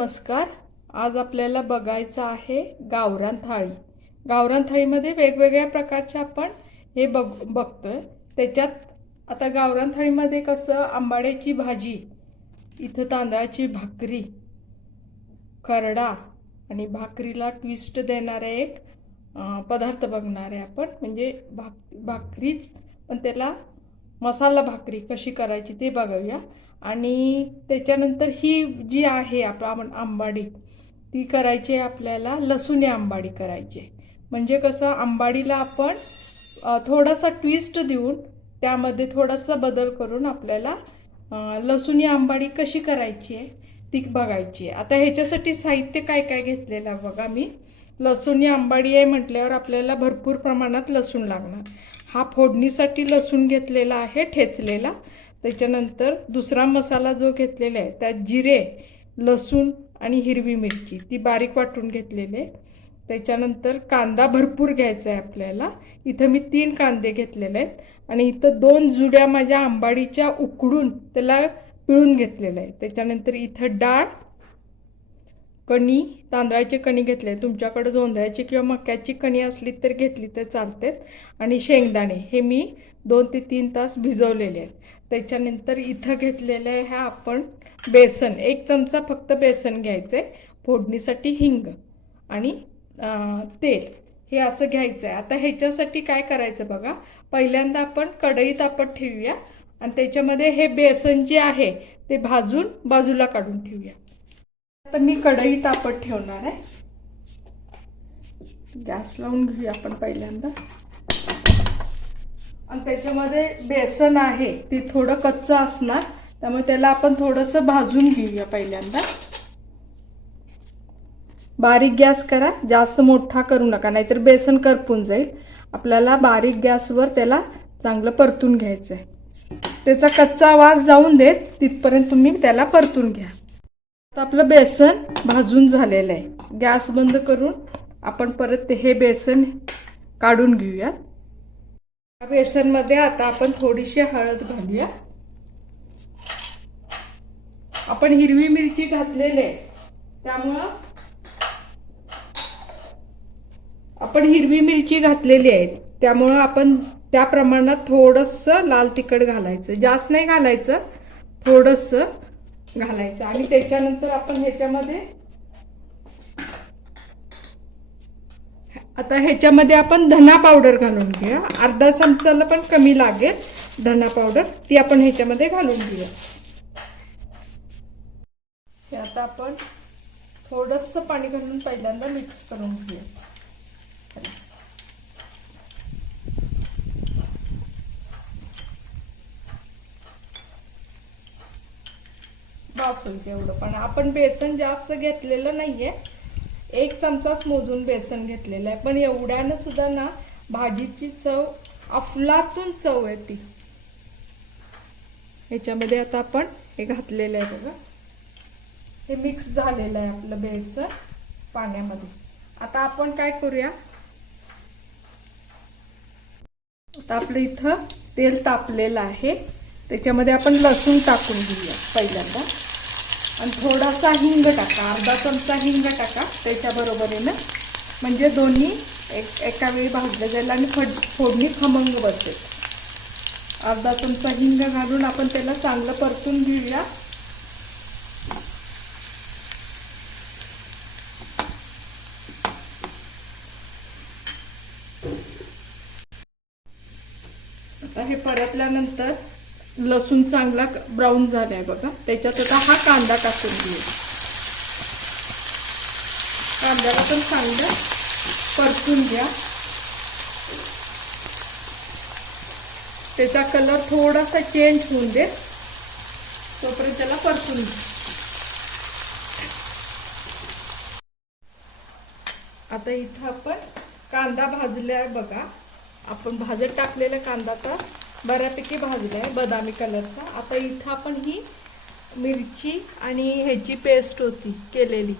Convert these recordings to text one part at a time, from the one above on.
नमस्कार. आज आपल्याला बघायचं आहे गावरान थाळी. गावरान थाळीमध्ये वेगवेगळ्या प्रकारचे आपण हे बघतोय. त्याच्यात आता गावरान थाळीमध्ये कसं आंबाड्याची भाजी, इथं तांदळाची भाकरी, खरडा आणि भाकरीला ट्विस्ट देणारा एक पदार्थ बघणार आहे आपण. म्हणजे भाकरीच पण त्याला मसाला भाकरी कशी करायची ते बघूया. आणि त्याच्यानंतर ही जी आहे आपण आंबाडी ती करायची आहे आपल्याला. लसूणी आंबाडी करायची. म्हणजे कसं आंबाडीला आपण थोडासा ट्विस्ट देऊन त्यामध्ये थोडासा बदल करून आपल्याला लसूणी आंबाडी कशी करायची आहे ती बघायची आहे. आता ह्याच्यासाठी साहित्य काय काय घेतलेलं बघा मी. लसूणी आंबाडी आहे म्हटल्यावर आपल्याला भरपूर प्रमाणात लसूण लागणार. हा फोडणीसाठी लसूण घेतलेला आहे ठेचलेला. त्याच्यानंतर दुसरा मसाला जो घेतलेला आहे त्यात जिरे, लसूण आणि हिरवी मिरची ती बारीक वाटून घेतलेले. त्याच्यानंतर कांदा भरपूर घ्यायचा आहे आपल्याला. इथं मी 3 कांदे घेतलेले आहेत आणि इथं 2 जुड्या माझ्या आंबाडीच्या उकडून त्याला पिळून घेतलेलं आहे. त्याच्यानंतर इथं डाळ, कणी, तांदळाचे कणी घेतले. तुमच्याकडे जोंधळ्याची किंवा मक्याची कणी असली तर घेतली तर चालते. आणि शेंगदाणे हे मी 2 ते 3 तास भिजवलेले आहेत. त्याच्यानंतर इथं घेतलेलं आहे ह्या आपण बेसन, 1 चमचा फक्त बेसन घ्यायचं आहे. फोडणीसाठी हिंग आणि तेल हे असं घ्यायचं आहे. आता ह्याच्यासाठी काय करायचं बघा. पहिल्यांदा आपण कढई तापत ठेवूया आणि त्याच्यामध्ये हे बेसन जे आहे ते भाजून बाजूला काढून ठेवूया. आता मी कढई तापत ठेवणार आहे. गॅस लावून घेऊया आपण पहिल्यांदा. आणि त्याच्यामध्ये बेसन आहे ते थोडं कच्चं असणार, त्यामुळे त्याला आपण थोडंसं भाजून घेऊया पहिल्यांदा. बारीक गॅस करा, जास्त मोठा करू नका नाहीतर बेसन करपून जाईल. आपल्याला बारीक गॅसवर त्याला चांगलं परतून घ्यायचं आहे. त्याचा कच्चा वास जाऊन देत तिथपर्यंत तुम्ही त्याला परतून घ्या. आता आपलं बेसन भाजून झालेलं आहे. गॅस बंद करून आपण परत हे बेसन काढून घेऊया. बेसनमध्ये आता आपण थोडीशी हळद घालूया. आपण हिरवी मिरची घातलेली आहे त्यामुळं आपण त्या प्रमाणात थोडंसं लाल तिखट घालायचं. जास्त नाही घालायचं, थोडंसं घालायचं. आणि त्याच्यानंतर आपण ह्याच्यामध्ये आपण धना पावडर घालून घेऊया. अर्धा चमचाला पण कमी लागेल धना पावडर, ती आपण ह्याच्यामध्ये घालून घेऊया. हे आता आपण थोडंसं पाणी घालून पहिल्यांदा मिक्स करून घेऊया. बस होईल एवढं. पण आपण बेसन जास्त घेतलेलं नाहीये, 1 चमचाच मोजून बेसन घेतलेलं आहे. पण एवढ्यानं सुद्धा ना भाजीची चव अफलातून चव येते. ह्याच्यामध्ये आता आपण हे घातलेलं आहे बघा. हे मिक्स झालेलं आहे आपलं बेसन पाण्यामध्ये. आता आपण काय करूया, आता आपलं इथं तेल तापलेलं आहे. त्याच्यामध्ये आपण लसूण टाकून घेऊया पहिल्यांदा. आणि थोडासा हिंग टाका, अर्धा चमचा हिंग टाका त्याच्या बरोबरीनं. म्हणजे दोन्ही एका वेळी भाजलं जाईल आणि फोडणी खमंग बसेल. अर्धा चमचा हिंग घालून आपण त्याला चांगलं परतून घेऊया. आता हे परतल्यानंतर लसूण चांगला ब्राऊन झालाय बघा. त्याच्यात आता हा कांदा टाकून घेऊया. कांद्याला पण चांगलं परतून घ्या. त्याचा कलर थोडासा चेंज होऊन दे तोपर्यंत त्याला परतून घ्या. आता इथं आपण कांदा भाजलाय बघा. आपण भाजत टाकलेला कांदा तर बऱ्यापैकी भाजलाय बदामी कलरचा. आता इथं आपण ही मिरची आणि ह्याची पेस्ट होती केलेली,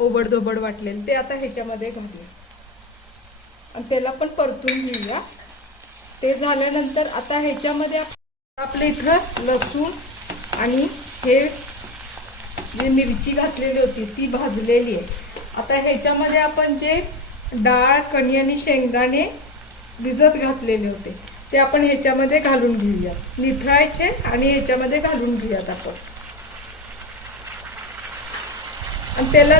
ओबडधोबड वाटलेली, ते आता ह्याच्यामध्ये घालूया आणि त्याला पण परतून घेऊया. ते झाल्यानंतर आता ह्याच्यामध्ये आपलं इथं लसूण आणि हे जी मिरची घातलेली होती ती भाजलेली आहे. आता ह्याच्यामध्ये आपण जे डाळ, कणी आणि शेंगदाणे भिजत घातलेले होते ते आपण ह्याच्यामध्ये घालून घेऊया. निथळायचे आणि ह्याच्यामध्ये घालून घेऊयात आपण. आणि त्याला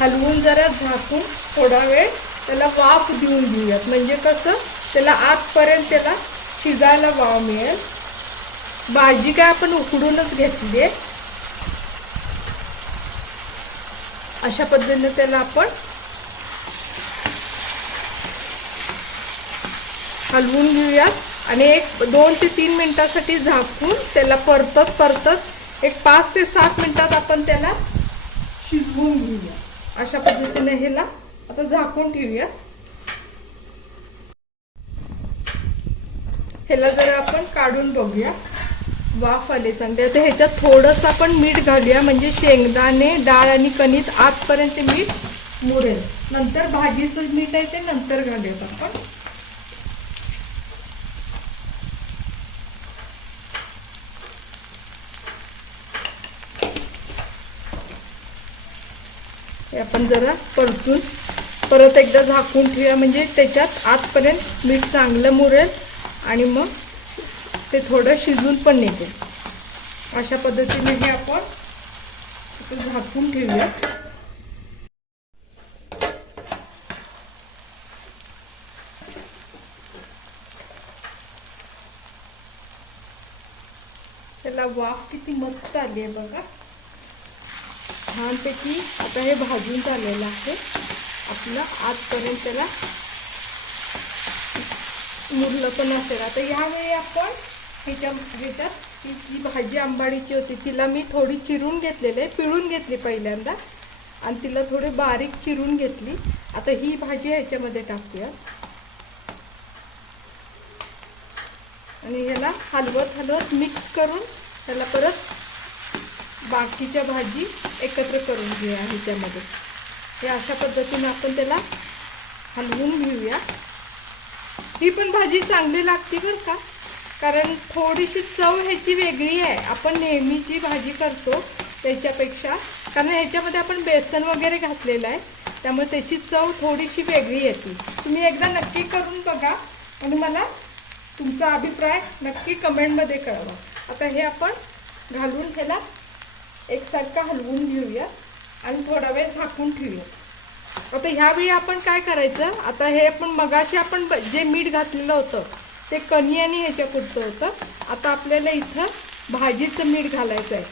हलवून जरा झाकून थोडा वेळ त्याला वाफ देऊन घेऊयात. म्हणजे कसं त्याला आतपर्यंत त्याला शिजायला वाव मिळेल. भाजी काय आपण उकडूनच घेतली आहे. अशा पद्धतीने त्याला आपण हलवून घेऊयात आणि एक 2 ते 3 मिनिटासाठी झाकून त्याला परतत एक 5 ते 7 मिनिटात आपण त्याला शिजवून घेऊया. अशा पद्धतीने ह्याला आता झाकून ठेवूया. ह्याला जरा आपण काढून बघूया. वाफ आले चांगले. आता ह्याच्यात थोडंसं आपण मीठ घालूया म्हणजे शेंगदाणे, डाळ आणि कणिक आतपर्यंत मीठ मुरेल. नंतर भाजीचं मीठ आहे ते नंतर घालूयात आपण. हे आपण जरा परतून परत एकदा झाकून ठेवूया म्हणजे त्याच्यात आतपर्यंत मीठ चांगलं मुरेल आणि मग ते थोडं शिजून पण निघेल. अशा पद्धतीने हे आपण झाकून ठेवूया. त्याला वाफ किती मस्त आली आहे बघा. छानपैकी आता हे भाजून झालेलं आहे आपलं. आतपर्यंत त्याला मुरलं पण असेल. आता यावेळी आपण ह्याच्यात जी भाजी आंबाडीची होती तिला मी थोडी चिरून घेतलेली आहे. पिळून घेतली पहिल्यांदा आणि तिला थोडी बारीक चिरून घेतली. आता ही भाजी ह्याच्यामध्ये टाकूया आणि ह्याला हलवत मिक्स करून त्याला परत बाकीच्या भाजी एकत्र करून घेऊया ह्याच्यामध्ये. हे अशा पद्धतीने आपण त्याला हलवून घेऊया. ही पण भाजी चांगली लागते बरं का, कारण थोडीशी चव ह्याची वेगळी आहे आपण नेहमी जी भाजी करतो त्याच्यापेक्षा. कारण ह्याच्यामध्ये आपण बेसन वगैरे घातलेलं आहे त्यामुळे त्याची चव थोडीशी वेगळी येते. तुम्ही एकदा नक्की करून बघा आणि मला तुमचा अभिप्राय नक्की कमेंटमध्ये कळवा. आता हे आपण घालून ह्याला एकसारखं हलवून घेऊया आणि थोडा वेळ झाकून ठेवूया. आता ह्यावेळी आपण काय करायचं, आता हे आपण मगाशी आपण जे मीठ घातलेलं होतं ते कणी आणि ह्याच्या पुरतं होतं. आता आपल्याला इथं भाजीचं मीठ घालायचं आहे.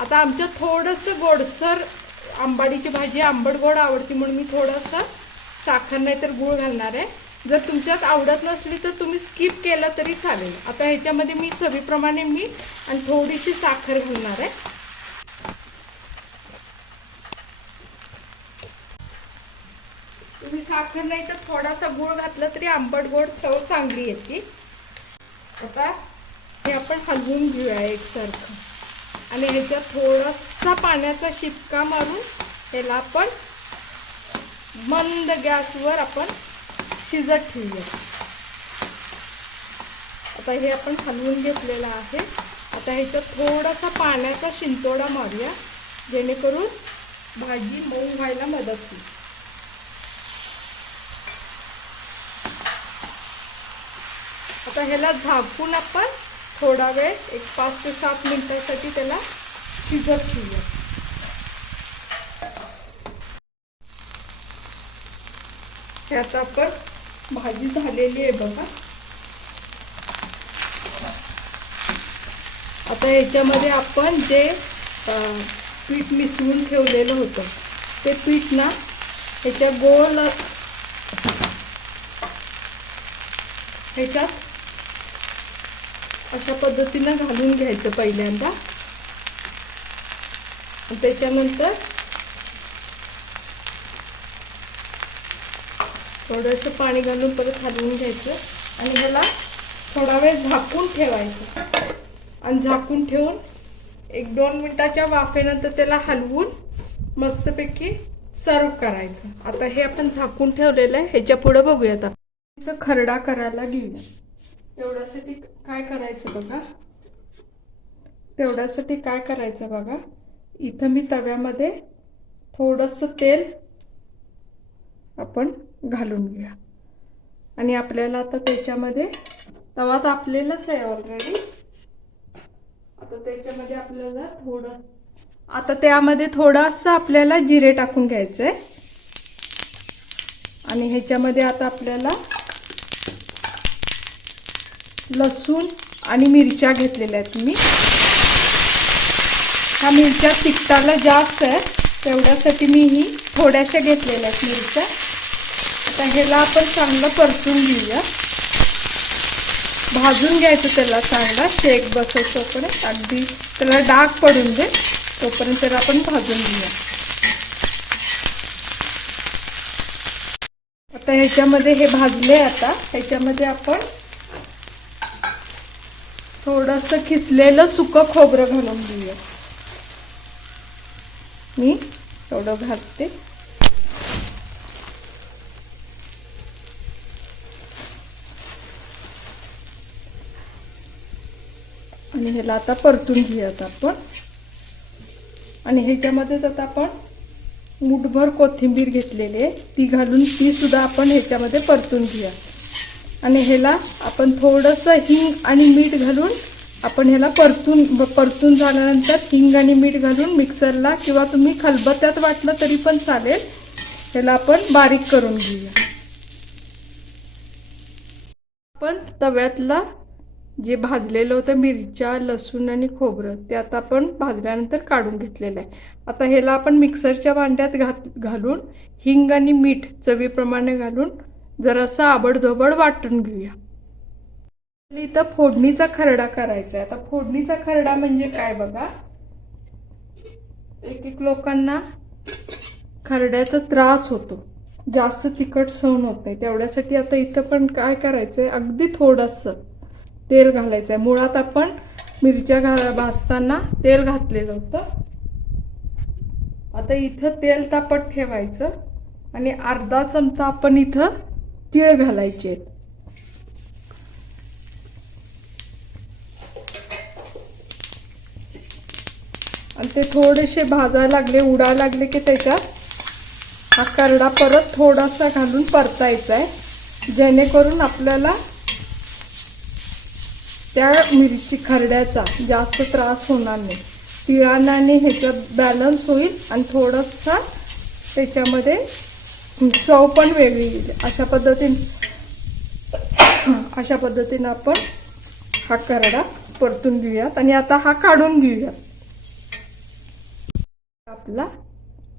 आता आमच्यात थोडंसं गोडसर आंबाडीची भाजी आंबट गोड आवडती म्हणून मी थोडंसं साखर नाही तर गूळ घालणार आहे. जर तुमच्यात आवडत नसली तर तुम्ही स्किप केलं तरी चालेल. आता ह्याच्यामध्ये मी चवीप्रमाणे मीठ आणि थोडीशी साखर घालणार आहे. तुम्ही साखर नाही तर थोडासा गूळ घातला तरी आंबट गोड चव चांगली येते. आता हे आपण हलवून घेऊया एकसारखं आणि ह्याच्यात थोडासा पाण्याचा शिपका मारून त्याला आपण मंद गॅसवर आपण शिजत ठेवूया. आता हे आपण हलवून घेतलेलं आहे. आता ह्याच्यात थोडासा पाण्याचा शिंतोडा मारूया जेणेकरून भाजी मऊ व्हायला मदत होईल. आता ह्याला झाकून आपण थोडा वेळ एक 5 ते 7 मिनिटांसाठी त्याला शिजत ठेवूया. हे आता आपण भाजी झालेली आहे बघा. आता ह्याच्यामध्ये आपण जे पीठ मिसळून ठेवलेलं होतं ते पीठ ना ह्याच्या गोल ह्याच्यात अशा पद्धतीनं घालून घ्यायचं पहिल्यांदा. त्याच्यानंतर थोडंसं पाणी घालून परत हलवून घ्यायचं आणि ह्याला थोडा वेळ झाकून ठेवायचं आणि झाकून ठेवून 1-2 मिनिटाच्या वाफेनंतर त्याला हलवून मस्तपैकी सर्व करायचं. आता हे आपण झाकून ठेवलेलं आहे. ह्याच्या पुढे बघूयात आपण इथं खरडा करायला घेऊया. तेवढ्यासाठी काय करायचं बघा, इथं मी तव्यामध्ये थोडंसं तेल आपण घालून घेऊया आणि आपल्याला आता त्याच्यामध्ये तवा तापलेलाच आहे ऑलरेडी. आता त्याच्यामध्ये आपल्याला त्यामध्ये थोडंसं आपल्याला जिरे टाकून घ्यायचं आहे आणि ह्याच्यामध्ये आता आपल्याला लसूण आणि मिरच्या घेतलेल्या आहेत मी. ह्या मिरच्या तिखटाला जास्त आहे तेवढ्यासाठी मी ही थोड्याशा घेतलेल्या आहेत मिरच्या. आता ह्याला आपण चांगलं परतून घेऊया, भाजून घ्यायचं त्याला चांगला शेक बसवतोपर्यंत, अगदी त्याला डाग पडून दे तोपर्यंत त्याला आपण भाजून घेऊया. आता ह्याच्यामध्ये हे भाजले. आता ह्याच्यामध्ये आपण थोडंसं खिसलेलं सुकं खोबरं घालून घेऊया. मी थोडं घालते आणि ह्याला आता परतून घेऊयात आपण. आणि ह्याच्यामध्येच आता आपण मुठभर कोथिंबीर घेतलेली आहे ती घालून ती सुद्धा आपण ह्याच्यामध्ये परतून घेऊया. आणि ह्याला आपण थोडंसं हिंग आणि मीठ घालून आपण ह्याला परतून झाल्यानंतर हिंग आणि मीठ घालून मिक्सरला किंवा तुम्ही खलबत्त्यात वाटलं तरी पण चालेल, ह्याला आपण बारीक करून घेऊया. आपण तव्यातला जे भाजलेलं होतं मिरच्या लसूण आणि खोबरं ते आता आपण भाजल्यानंतर काढून घेतलेलं आहे. आता ह्याला आपण मिक्सरच्या भांड्यात घालून हिंग आणि मीठ चवीप्रमाणे घालून जरासं आबडधोबड वाटून घेऊया. इथं फोडणीचा खरडा करायचा आहे. आता फोडणीचा खरडा म्हणजे काय बघा, एक लोकांना खरड्याचा त्रास होतो, जास्त तिखट सहन होत नाही, तेवढ्यासाठी आता इथं पण काय करायचंय, अगदी थोडंसं तेल घालायचं आहे. मुळात आपण मिरच्या भाजताना तेल घातलेलं होतं. आता इथं तेल तापत ठेवायचं आणि अर्धा चमचा आपण इथं तीळ घालायचे. आणि ते थोडेसे भाजायला लागले, उडायला लागले की त्याच्यात हा खरडा परत थोडासा घालून परतायचा आहे, जेणेकरून आपल्याला त्या मिरची खरड्याचा जास्त त्रास होणार नाही. तिळाने ह्याच्यात बॅलन्स होईल आणि थोडंसं त्याच्यामध्ये चव पण वेगळी येईल. अशा पद्धतीने आपण हा खरडा परतून घेऊयात. आणि आता हा काढून घेऊयात. आपला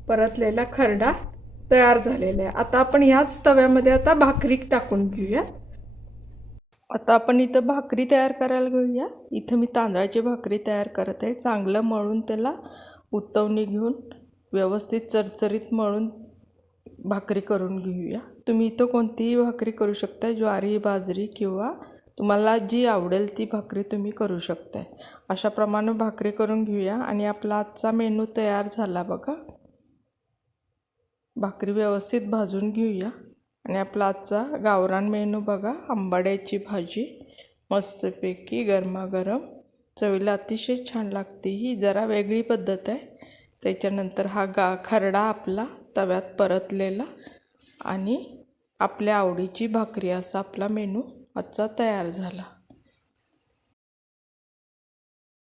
परतलेला खरडा तयार झालेला आहे. आता आपण ह्याच तव्यामध्ये आता भाकरी टाकून घेऊया. आता आपण इथं भाकरी तयार करायला घेऊया. इथं मी तांदळाची भाकरी तयार करत आहे. चांगलं मळून त्याला उतवणी घेऊन व्यवस्थित चरचरीत मळून भाकरी करून घेऊया. तुम्ही इथं कोणतीही भाकरी करू शकता, ज्वारी बाजरी किंवा तुम्हाला जी आवडेल ती भाकरी तुम्ही करू शकता. अशा प्रमाणे भाकरी करून घेऊया. आणि आपला आजचा मेनू तयार झाला बघा. भाकरी व्यवस्थित भाजून घेऊया. आणि आपला आजचा गावरान मेनू बघा, आंबाड्याची भाजी मस्तपैकी गरमागरम, चवीला अतिशय छान लागते. ही जरा वेगळी पद्धत आहे. त्याच्यानंतर हा खरडा आपला तव्यात परतलेला आणि आपल्या आवडीची भाकरी, असा आपला मेनू आजचा तयार झाला.